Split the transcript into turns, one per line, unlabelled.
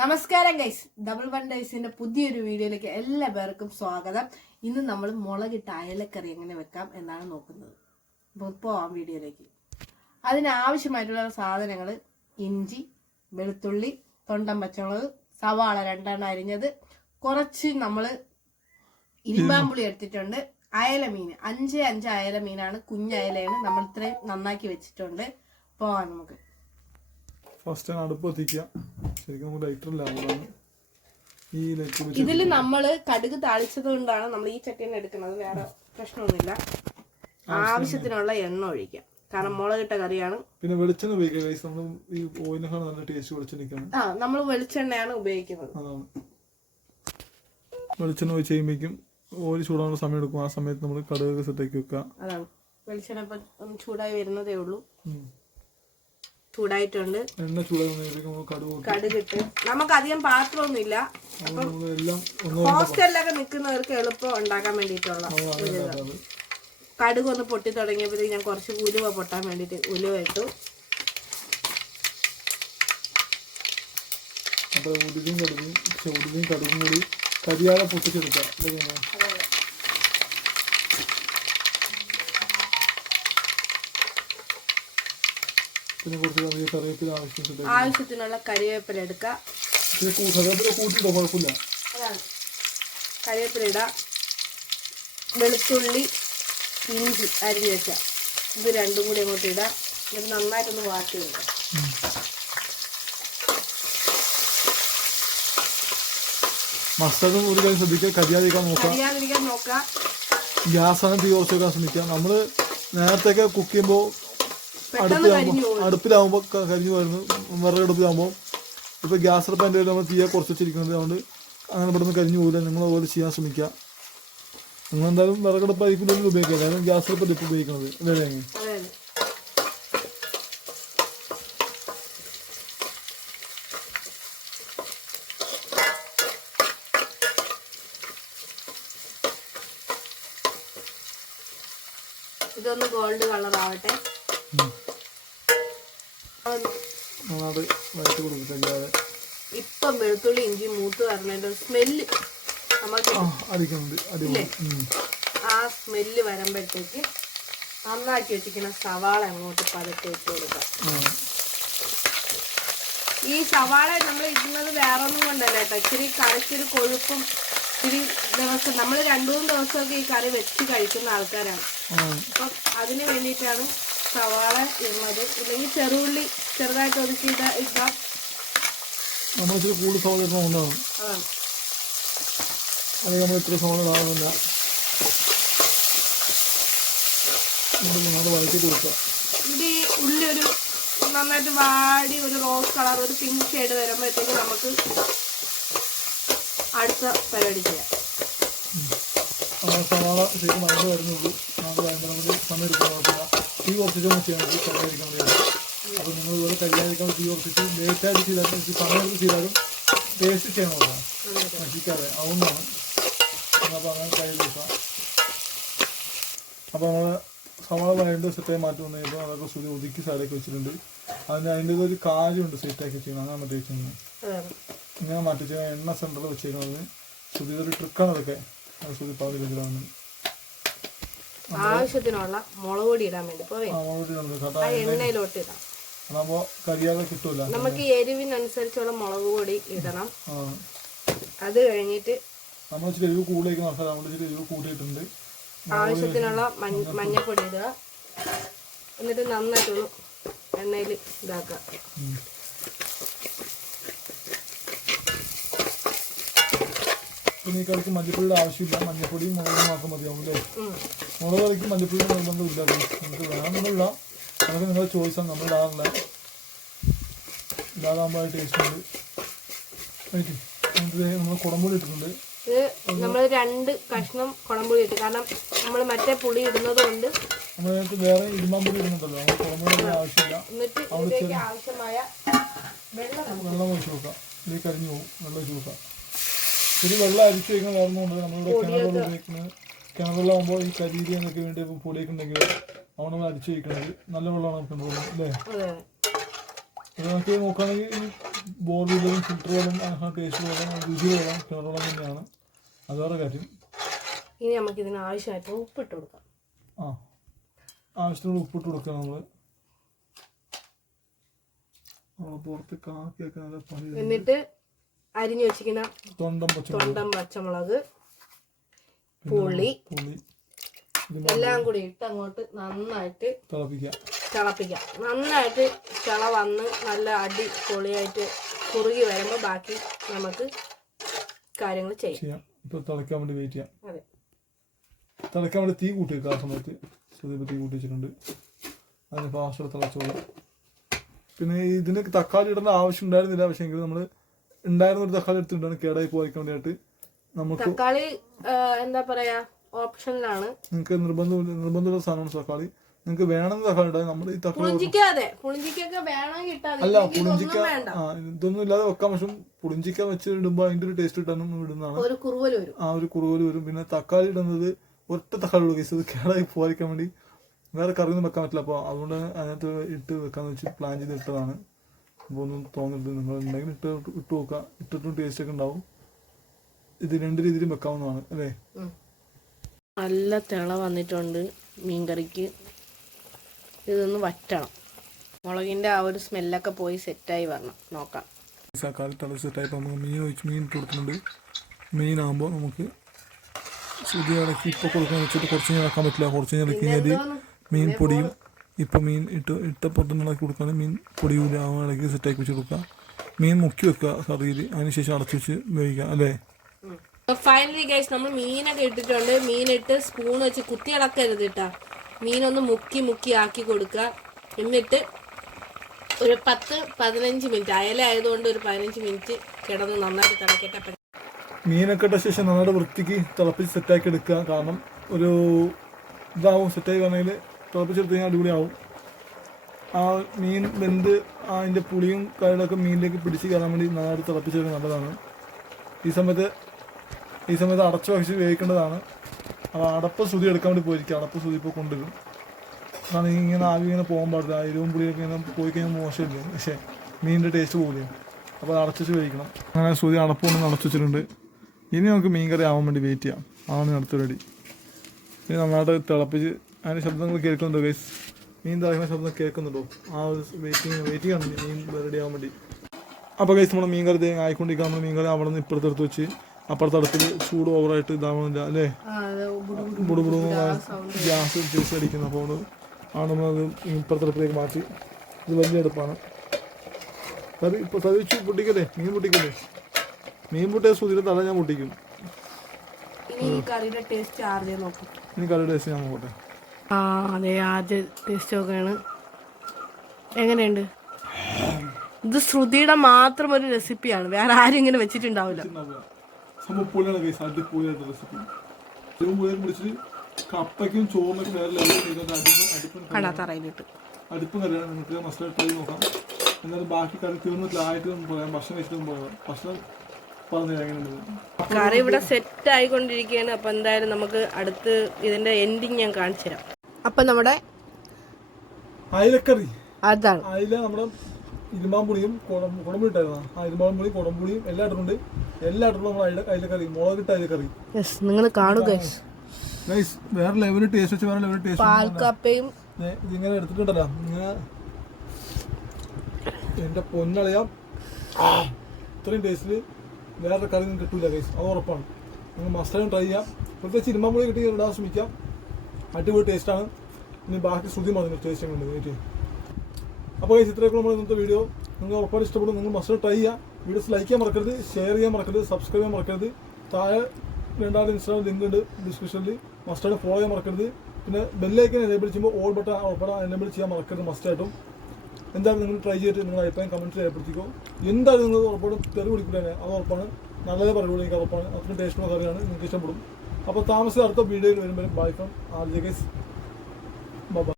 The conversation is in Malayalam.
നമസ്കാരം ഗൈസ് ഡബിൾ വൺ ഡേയ്സിന്റെ പുതിയൊരു വീഡിയോയിലേക്ക് എല്ലാ പേർക്കും സ്വാഗതം. ഇന്ന് നമ്മൾ മുളകിട്ട് അയലക്കറി എങ്ങനെ വെക്കാം എന്നാണ് നോക്കുന്നത്. അപ്പോൾ പോവാം വീഡിയോയിലേക്ക്. അതിനാവശ്യമായിട്ടുള്ള സാധനങ്ങൾ ഇഞ്ചി വെളുത്തുള്ളി തൊണ്ടൻ പച്ചമുളക് സവാള രണ്ടെണ്ണം അരിഞ്ഞത് കുറച്ച് നമ്മൾ ഇരുമ്പാമ്പുളി എടുത്തിട്ടുണ്ട്. അയലമീൻ അഞ്ച് അഞ്ച് അയല മീനാണ്. കുഞ്ഞയലയാണ് നമ്മൾ ഇത്രയും നന്നാക്കി വെച്ചിട്ടുണ്ട്. പോവാം നമുക്ക്.
ഫസ്റ്റ് അടുപ്പ് എത്തിക്കുക ശരിക്കും നമുക്ക് ലൈറ്റർ ലാഭമാണ് ഈ നമ്മൾ വെച്ച്
ഇതിൽ നമ്മൾ കടുക് താളിച്ചത് കൊണ്ടാണ് നമ്മൾ ഈ ചട്ടിനെ എടുക്കുന്നത് വേറെ പ്രശ്നമൊന്നുമില്ല. ആവശ്യത്തിനുള്ള എണ്ണ ഒഴിക്കാം. കാരണം മുളകിട്ട കറിയാണ്.
പിന്നെ വെളിച്ചെണ്ണ ഉപയോഗിക്കുക നമ്മൾ ഈ നല്ല ടേസ്റ്റ് വെളിച്ചെണ്ണയ്ക്കാണ്.
ആ നമ്മൾ വെളിച്ചെണ്ണയാണ് ഉപയോഗിക്കുന്നത്.
അതാണ്. വെളിച്ചെണ്ണ ഒഴിച്ച് കഴിയുമ്പോഴേക്കും ഓയിൽ ചൂടാനുള്ള സമയം എടുക്കും. ആ സമയത്ത് നമ്മൾ കടുക് സെറ്റാക്കി വെക്കുക.
അതാണ്. വെളിച്ചെണ്ണ ഇപ്പം ചൂടായി വരുന്നതേ ഉള്ളൂ. ചൂടായിട്ടുണ്ട്.
എണ്ണ
കടുകിട്ട് നമുക്ക് അധികം പാത്രമൊന്നുമില്ല. ഹോസ്റ്റലിലൊക്കെ നിൽക്കുന്നവർക്ക് എളുപ്പം ഉണ്ടാക്കാൻ വേണ്ടിയിട്ടുള്ള കടുക് ഒന്ന് പൊട്ടി തുടങ്ങിയപ്പോഴത്തേക്ക് ഞാൻ കുറച്ച് ഉലുവ പൊട്ടാൻ വേണ്ടിയിട്ട് ഉലുവ ഇട്ടു.
ഉലുവയും കടുകും ഉലുവയും കടുകും കൂടി കരിയാതെ പൊട്ടിച്ചെടുക്കുക പിന്നെ കുറച്ച് നമുക്ക് കറിവേപ്പില ആവശ്യത്തിന്
ആവശ്യത്തിനുള്ള കറിവേപ്പില എടുക്കുക
പിന്നെ കറിവേപ്പില കൂട്ടിട്ടോ കുഴപ്പമില്ല.
കറിവേപ്പില ഇടുക വെളുത്തുള്ളി ഇഞ്ചി അരിഞ്ഞ് വെച്ച ഇത് രണ്ടും കൂടി അങ്ങോട്ട് ഇടുക എന്നിട്ട് നന്നായിട്ടൊന്ന് വാട്ടി വെക്കുക
മസ്റ്റാർഡും ഒരു കാര്യം ശ്രദ്ധിക്കുക കരിയാതിരിക്കാൻ നോക്കുക
കരിയാതിരിക്കാൻ നോക്കുക
ഗ്യാസാണ് തീ കുറച്ച് വെക്കാൻ ശ്രമിക്കുക നമ്മൾ നേരത്തെയൊക്കെ കുക്ക് ചെയ്യുമ്പോൾ അടുപ്പിലാകുമ്പോൾ
പോകും
അടുപ്പിലാകുമ്പോൾ ക- കരിഞ്ഞു വരുന്നു വിറക് അടുപ്പിലാകുമ്പോൾ ഇപ്പൊ ഗ്യാസ് അടുപ്പ് എന്റെ നമ്മൾ തീയെ കുറച്ച് വെച്ചിരിക്കുന്നത്. അതുകൊണ്ട് അങ്ങനെ പെട്ടെന്ന് കരിഞ്ഞു പോകില്ല നിങ്ങൾ അതുപോലെ ചെയ്യാൻ ശ്രമിക്കുക. നിങ്ങൾ എന്തായാലും വിറകടുപ്പായിരിക്കും ഉപയോഗിക്കുക. അതായത് ഗ്യാസ് അടുപ്പല്ല ഇപ്പോൾ ഉപയോഗിക്കുന്നത് അല്ലേ
ഇതൊന്ന് ഗോൾഡ് കളർ ആവട്ടെ.
നന്നായിട്ട് വയറ്റ് കൊടുത്തിട്ടില്ലാതെ
ഇപ്പം വെളുത്തുള്ളി ഇഞ്ചി മൂത്ത് വരണതിന്റെ സ്മെല്ല് നമുക്ക്
ആ അടിക്കുന്നുണ്ട്. അടിപൊളി.
ആ സ്മെല്ല് വരുമ്പോഴത്തേക്ക് നന്നാക്കി വെച്ചിരിക്കുന്ന സവാള അങ്ങോട്ട് പതുക്കെ ഇട്ട് കൊടുക്കാം. ഈ സവാള നമ്മൾ ഇടുന്നത് വേറെ ഒന്നും കൊണ്ടല്ല കേട്ടോ. ഇച്ചിരി കറിക്കൊരു കൊഴുപ്പും ഇച്ചിരി ദിവസം നമ്മൾ രണ്ടു മൂന്ന് ദിവസമൊക്കെ ഈ കറി വെച്ച് കഴിക്കുന്ന ആൾക്കാരാണ്. അപ്പം അതിന് വേണ്ടിയിട്ടാണ് സവാള ഇടുന്നത് ഇല്ലെങ്കിൽ ചെറുള്ളി ചെറുതായിട്ട് ഒതുക്കി ഇട
നമ്മൾ ഇച്ചിരി കൂടുതൽ സവാള ഇടണം
അതാണ്.
അത് നമ്മൾ ഇത്ര സവാള വഴറ്റി കൊടുക്കുക.
ഇത് ഈ ഉള്ളി ഒരു നന്നായിട്ട് വാടി ഒരു റോസ് കളർ ഒരു പിങ്ക് ഷെയ്ഡ് വരുമ്പോഴത്തേക്ക് നമുക്ക് അടുത്ത പരിപാടി ചെയ്യാം.
സവാള ശരിക്കും വഴണ്ട് വരുന്നുള്ളൂ നമുക്ക് സമയം കുഴപ്പമില്ല തീ കുറച്ചിട്ട് ടേസ്റ്റ് നമ്മൾ സവാള വഴണ്ട് സെറ്റായി മാറ്റി അതൊക്കെ സുതി ഒതുക്കി സൈഡൊക്കെ വെച്ചിട്ടുണ്ട്. അതിന് അതിന്റെ ഒരു കാര്യമുണ്ട് സെറ്റാക്കി വെച്ചിരിക്കുന്നത്. അങ്ങനെ മറ്റേ വെച്ചിരുന്നത് ഇങ്ങനെ മാറ്റി എണ്ണ സെന്ററിൽ വെച്ചിരിക്കുന്നത് സുതി ഒരു ട്രിക്കാണ് അതൊക്കെ. അത് സുതി പാതി വെച്ചിട്ടാണ്.
ആവശ്യത്തിനുള്ള മുളക് പൊടി ഇടാൻ വേണ്ടി. പോവേ?
ആ
എണ്ണയിലോട്ട് ഇടാം. നമുക്ക് എരിവിനനുസരിച്ചുള്ള മുളക് പൊടി ഇടണം. അത് കഴിഞ്ഞിട്ട് ആവശ്യത്തിനുള്ള മഞ്ഞ മഞ്ഞപ്പൊടി. ഇടുക. എന്നിട്ട് നന്നായിട്ടുള്ളു എണ്ണയിൽ ഇതാക്കുക.
പിന്നെ ഈ കറിക്ക് മഞ്ഞപ്പൊടിയുടെ ആവശ്യമില്ല. മഞ്ഞപ്പൊടിയും മുളകും മാത്രം മതിയാവും അല്ലേ. മുളക് കറിക്ക് മല്ലിപ്പൊടി നിർബന്ധമില്ല നമുക്ക് വേണമെന്നുള്ള അതൊക്കെ നിങ്ങളുടെ ചോയ്സാണ് നമ്മൾ ഇടാറില്ല ഇല്ലാതാകുമ്പോൾ ടേസ്റ്റ് ഉണ്ട്. നമുക്ക് നമ്മൾ കുടംപൊടി ഇട്ടിട്ടുണ്ട്.
ഇത് നമ്മൾ രണ്ട് കഷ്ണം കുടംപുളി ഇട്ടു. കാരണം നമ്മൾ മറ്റേ പുളി ഇടുന്നത് കൊണ്ട്
നമ്മൾ വേറെ ഇരുമ്പാമ്പൊടി ഇടുന്നുണ്ടല്ലോ. നമ്മൾ ആവശ്യമില്ല.
ആവശ്യമായ വെള്ളം നമുക്ക്
ഒഴിച്ച് നോക്കാം ഇതിലേക്ക് കരിഞ്ഞു പോകും. വെള്ളം ഒഴിച്ച് നോക്കാം ഒരു വെള്ളം അരിച്ചു വേറെ ഒന്നും ഉണ്ട് നമ്മളിവിടെ കിണറുകൾ ഉപയോഗിക്കുന്നത് കിണറുകളാകുമ്പോൾ ഈ കരിയിരി എന്നൊക്കെ വേണ്ടി പൊടിയൊക്കെ ഉണ്ടെങ്കിൽ അവിടെ നമ്മൾ അരിച്ചു വയ്ക്കുന്നത് നല്ല വെള്ളമാണ് കിണറുകൾ അല്ലേ?
അതെ.
അത് നമുക്ക് നോക്കുകയാണെങ്കിൽ ബോർ വെള്ളം ഫിൽറ്റർ വെള്ളം ടേസ്റ്റ് വെള്ളം രുചി വെള്ളം കിണർ വെള്ളം തന്നെയാണ്. അത് വേറെ കാര്യം.
ഇനി നമുക്ക് ഇതിന് ആവശ്യമായിട്ട് ഉപ്പിട്ട് കൊടുക്കാം.
ആ. ആവശ്യത്തിനുള്ള ഉപ്പിട്ട് കൊടുക്കാം നമ്മൾ പുറത്ത് കാക്കിയൊക്കെ.
എന്നിട്ട് അരിഞ്ഞു വെച്ചിരിക്കുന്ന
തൊണ്ടം
തൊണ്ടൻ പച്ചമുളക്. പുളി. എല്ലാം കൂടി ഇട്ട് അങ്ങോട്ട് നന്നായിട്ട്
തിളപ്പിക്കാം
തിളപ്പിക്കാം നന്നായിട്ട് തിള വന്ന് നല്ല അടി പൊളിയായിട്ട് കുറുകി വരുമ്പോൾ ബാക്കി നമുക്ക് കാര്യങ്ങൾ ചെയ്യാം.
ഇപ്പോൾ തിളയ്ക്കാൻ വേണ്ടി വെയിറ്റ് ചെയ്യാം.
അതെ.
തിളയ്ക്കാൻ വേണ്ടി തീ കൂട്ടി ആ സമയത്ത്. സുദീപ് തീ കൂട്ടി വെച്ചിട്ടുണ്ട്. അതിന് ഫാസ്റ്റ് തിളച്ചോളൂ. പിന്നെ ഇതിന് തക്കാളി ഇടേണ്ട ആവശ്യം ഉണ്ടായിരുന്നില്ല. പക്ഷേ എങ്കിൽ നമ്മൾ ഉണ്ടായിരുന്ന ഒരു തക്കാളി എടുത്തിട്ടാണ് കേടായി പോകാൻ വേണ്ടിയിട്ട് നമുക്ക്
തക്കാളി എന്താ പറയാ ഓപ്ഷനിലാണ്.
നിങ്ങൾക്ക് നിർബന്ധം നിർബന്ധമുള്ള സാധനമാണ് തക്കാളി. നിങ്ങൾക്ക് വേണമെന്ന് തക്കാളി നമ്മൾ ഈ തക്കാളി
പുളിഞ്ചിക്കാതെ പുളിഞ്ചിക്കൊക്കെ വേണം കിട്ടാതെ.
അല്ല പുളിഞ്ചിക്ക
ഇതൊന്നും
ആ ഇതൊന്നും ഇല്ലാതെ വെക്കാൻ പക്ഷെ പുളിഞ്ചിക്ക വെച്ച് ഇടുമ്പോൾ അതിന്റെ ഒരു ടേസ്റ്റ് കിട്ടാനും ഇടുന്നതാണ്.
ഒരു വരും.
ആ ഒരു കുറവൽ വരും. പിന്നെ തക്കാളി ഇടുന്നത് ഒറ്റ തക്കാളി ഉള്ളൂ. കേസ് ഇത് കേടായി പോകാതിരിക്കാൻ വേണ്ടി വേറെ കറിയൊന്നും വെക്കാൻ പറ്റില്ല. അപ്പോൾ അതുകൊണ്ട് അതിനകത്ത് ഇട്ട് വെക്കാന്ന് വെച്ച് പ്ലാൻ ചെയ്ത് ഇട്ടതാണ്. അപ്പോൾ ഒന്നും തോന്നരുത്. നിങ്ങൾ ഉണ്ടെങ്കിൽ ഇട്ട് ഇട്ട് നോക്കുക ഇട്ടിട്ടും ടേസ്റ്റ് ഒക്കെ ഉണ്ടാവും. ഇത് രണ്ട് രീതിയിലും വെക്കാവുന്നതാണ് അല്ലേ?
നല്ല തിള വന്നിട്ടുണ്ട് മീൻകറിക്ക്. ഇതൊന്ന് വറ്റണം. മുളകിന്റെ ആ ഒരു സ്മെല്ലൊക്കെ പോയി സെറ്റായി വരണം. നോക്കാം.
തിളച്ച് സെറ്റായപ്പോൾ നമുക്ക് മീൻ ഒഴിച്ച് മീൻ ഇട്ട് കൊടുക്കുന്നുണ്ട് മീനാകുമ്പോൾ നമുക്ക് സുതി ഇളക്കി ഇപ്പോൾ കൊടുക്കാൻ വെച്ചിട്ട് കുറച്ച് കഴിഞ്ഞ് ഇളക്കാൻ പറ്റില്ല. കുറച്ച് കഴിഞ്ഞ് ഇളക്കി കഴിഞ്ഞാൽ മീൻ പൊടിയും ഇപ്പൊ മീൻ ഇട്ട് ഇട്ടപ്പോൾ തന്നെ ഇളക്കി കൊടുക്കുകയാണെങ്കിൽ മീൻ പൊടിയൂല ഇളക്കി സെറ്റാക്കി വെച്ച് കൊടുക്കുക. മീൻ മുക്കി വെക്കുക കറിയിൽ അതിനുശേഷം അടച്ചു വെച്ച് വേവിക്കുക അല്ലേ?
ഫൈനലി ഗൈസ് നമ്മൾ മീനൊക്കെ ഇട്ടിട്ടുണ്ട്. മീനിട്ട് സ്പൂൺ വെച്ച് കുത്തി ഇളക്കരുത് കേട്ടാ മീനൊന്ന് മുക്കി മുക്കി ആക്കി കൊടുക്കുക. എന്നിട്ട് ഒരു പത്ത് പതിനഞ്ച് മിനിറ്റ് അയല ആയതുകൊണ്ട് ഒരു പതിനഞ്ച് മിനിറ്റ് കിടന്ന് നന്നായിട്ട് തിളക്കട്ടെ.
മീനൊക്കെ ഇട്ട ശേഷം നന്നായിട്ട് വൃത്തിക്ക് തിളപ്പിച്ച് സെറ്റാക്കി എടുക്കുക. കാരണം ഒരു ഇതാവും സെറ്റായി വരണമെങ്കിൽ തിളപ്പിച്ചെടുത്ത് കഴിഞ്ഞാൽ അടിപൊളിയാവും. ആ മീൻ വെന്ത് അതിന്റെ പുളിയും കാര്യങ്ങളൊക്കെ മീനിലേക്ക് പിടിച്ച് കയറാൻ വേണ്ടി നന്നായിട്ട് തിളപ്പിച്ചെടുക്കുക നല്ലതാണ്. ഈ സമയത്ത് ഈ സമയത്ത് അടച്ചു വഹിച്ച് വേവിക്കേണ്ടതാണ് അപ്പോൾ അടപ്പ് ശ്രുതി എടുക്കാൻ വേണ്ടി പോയിരിക്കും അടപ്പ് ശ്രുതി ഇപ്പോൾ കൊണ്ടുവരും. കാരണം ഇങ്ങനെ ആവി ഇങ്ങനെ പോകാൻ പാടില്ല എരിവും പുളിയൊക്കെ ഇങ്ങനെ പോയി കഴിഞ്ഞാൽ മോശമില്ല? പക്ഷേ മീനിന്റെ ടേസ്റ്റ് പോകില്ല അപ്പോൾ അത് അടച്ചു വെച്ച് അങ്ങനെ ശ്രുതി അടപ്പ് കൊണ്ട് അടച്ചു ഇനി നമുക്ക് മീൻ കറി ആവാൻ വേണ്ടി വെയിറ്റ് ചെയ്യാം. ആണ് അടുത്ത റെഡി ഇനി നന്നായിട്ട് തിളപ്പിച്ച് അതിന്റെ ശബ്ദങ്ങൾ കേൾക്കുന്നുണ്ടോ ഗൈസ് മീൻ തിളക്കുന്ന ശബ്ദം കേൾക്കുന്നുണ്ടോ? ആ ഒരു വെയിറ്റിംഗ് വെയിറ്റിംഗ് ആണ്. മീൻ റെഡി ആവാൻ വേണ്ടി. അപ്പോൾ ഗൈസ് നമ്മൾ മീൻ കറി ആയിക്കൊണ്ടിരിക്കുക നമ്മൾ മീൻ കറി അവിടെ നിന്ന് ഇപ്പുറത്ത് എടുത്ത് വെച്ച് അപ്പുറത്തെ അടുപ്പിൽ ചൂട് ഓവറായിട്ട് ഇതാവണില്ല അല്ലേ? ബുടുബുടു ഗ്യാസ് ജ്യൂസ് അടിക്കുന്ന അപ്പോൾ അതുകൊണ്ട് ആണ് നമ്മളത് ഇപ്പുറത്തെ അടുപ്പിലേക്ക് മാറ്റി. ഇത് വലിയ അടുപ്പാണ്. തവി ഇപ്പോൾ തവി വെച്ച് പൊട്ടിക്കല്ലേ? മീൻ പൊട്ടിക്കല്ലേ? മീൻ പൊട്ടിയ സുതിരെ തല ഞാൻ പൊട്ടിക്കും.
ഇനി കറിയുടെ ടേസ്റ്റ് ആദ്യം നോക്കും?
ഇനി കറി ടേസ്റ്റ് ഞാൻ നോക്കട്ടെ.
ആ അതെ ആദ്യ ടേസ്റ്റ് നോക്കുകയാണ് എങ്ങനെയുണ്ട്? ഇത് ശ്രുതിയുടെ മാത്രം ഒരു റെസിപ്പിയാണ് വേറെ ആരും ഇങ്ങനെ വെച്ചിട്ടുണ്ടാവില്ല.
സംഭവം പൊളിയാണ് കേസ് അടിപൊളിയായിട്ട് റെസിപ്പി ഏറ്റവും കൂടുതൽ പിടിച്ചിട്ട് കപ്പയ്ക്കും ചോറിനൊക്കെ വേറെ ലെവൽ ചെയ്തിട്ട് അടുപ്പ് കറിയാണ്. നിങ്ങൾക്ക് മസ്റ്റർ ട്രൈ നോക്കാം. എന്നാലും ബാക്കി കറി തീർന്നിട്ടില്ലായിട്ട് ഒന്നും പറയാം. ഭക്ഷണം കഴിച്ചിട്ടൊന്നും പോകാം ഭക്ഷണം
കറി ഇവിടെ സെറ്റ് ആയിക്കൊണ്ടിരിക്കുകയാണ്. അപ്പൊ എന്തായാലും നമുക്ക് അടുത്ത് ഇതിന്റെ എൻഡിങ് ഞാൻ കാണിച്ചു തരാം അപ്പൊ നമ്മുടെ
അയിലക്കറി.
അതാണ്.
അയില നമ്മുടെ ഇരുമ്പാമ്പുളിയും കുടം കുടമ്പുളിട്ടായിരുന്നു ആ ഇരുമാമ്പുളി കുടമ്പുളിയും എല്ലാ ഇട്ടുണ്ട് എല്ലാ ഇട്ടിട്ടുണ്ട് നമ്മൾ അയില അയിലക്കറി. മുളകിട്ട അയിലക്കറി
നിങ്ങൾ കാണുക
ഗൈസ് വേറെ ലെവൽ ടേസ്റ്റ് വെച്ച് വേറെ ലെവൽ ടേസ്റ്റ് ഇതിങ്ങനെ എടുത്തിട്ടുണ്ടല്ലോ. ഇങ്ങനെ എന്റെ പൊന്നളയാം. ഇത്രയും ടേസ്റ്റിൽ വേറെ കറി ഒന്നും കിട്ടില്ല ഗൈസ് അത് ഉറപ്പാണ്. നിങ്ങൾ മസ്റ്റായും ട്രൈ ചെയ്യാം. പ്രത്യേകിച്ച് ഇരുമ്പാമ്പുളി കിട്ടി ഇടാൻ ശ്രമിക്കാം അടിപൊളി ടേസ്റ്റാണ് ഇനി ബാക്കി ശ്രുതി മതി ടേസ്റ്റ് ഉണ്ട്. വെയിറ്റ് അപ്പോൾ ഈ ഇത്രയൊക്കെ നമ്മൾ ഇന്നത്തെ വീഡിയോ നിങ്ങൾ ഉറപ്പായിട്ട് ഇഷ്ടപ്പെടും. നിങ്ങൾ മസ്റ്റ് ട്രൈ ചെയ്യുക. വീഡിയോസ് ലൈക്ക് ചെയ്യാൻ മറക്കരുത് ഷെയർ ചെയ്യാൻ മറക്കരുത് സബ്സ്ക്രൈബ് ചെയ്യാൻ മറക്കരുത്. താഴെ രണ്ടാമത്തെ ഇൻസ്റ്റാഗ്രാം ലിങ്ക് ഉണ്ട് ഡിസ്ക്രിപ്ഷനിൽ മസ്റ്റായിട്ട് ഫോളോ ചെയ്യാൻ മറക്കരുത്. പിന്നെ ബെല്ലൈക്കൻ എനേബിൾ ചെയ്യുമ്പോൾ ഓൾ ബട്ടൺ ഉൾപ്പെടെ എനേബിൾ ചെയ്യാൻ മറക്കരുത് മസ്റ്റായിട്ടും എന്തായാലും നിങ്ങൾ ട്രൈ ചെയ്തിട്ട് നിങ്ങൾ അഭിപ്രായം കമന്റ് രേഖപ്പെടുത്തിക്കോ. എന്തായാലും നിങ്ങൾ ഉറപ്പോടും തെറി പിടിക്കില്ല അത് ഉറപ്പാണ്. നല്ലതേ പറയുള്ളൂ എനിക്ക് ഉറപ്പാണ്. അത്രയും ടേസ്റ്റുള്ള കറിയാണ്. നിങ്ങൾക്ക് ഇഷ്ടപ്പെടും. അപ്പോൾ താമസിച്ച് അടുത്ത വീഡിയോയിൽ വരുമ്പോൾ ബൈ ഫ്രം ആർ ജെ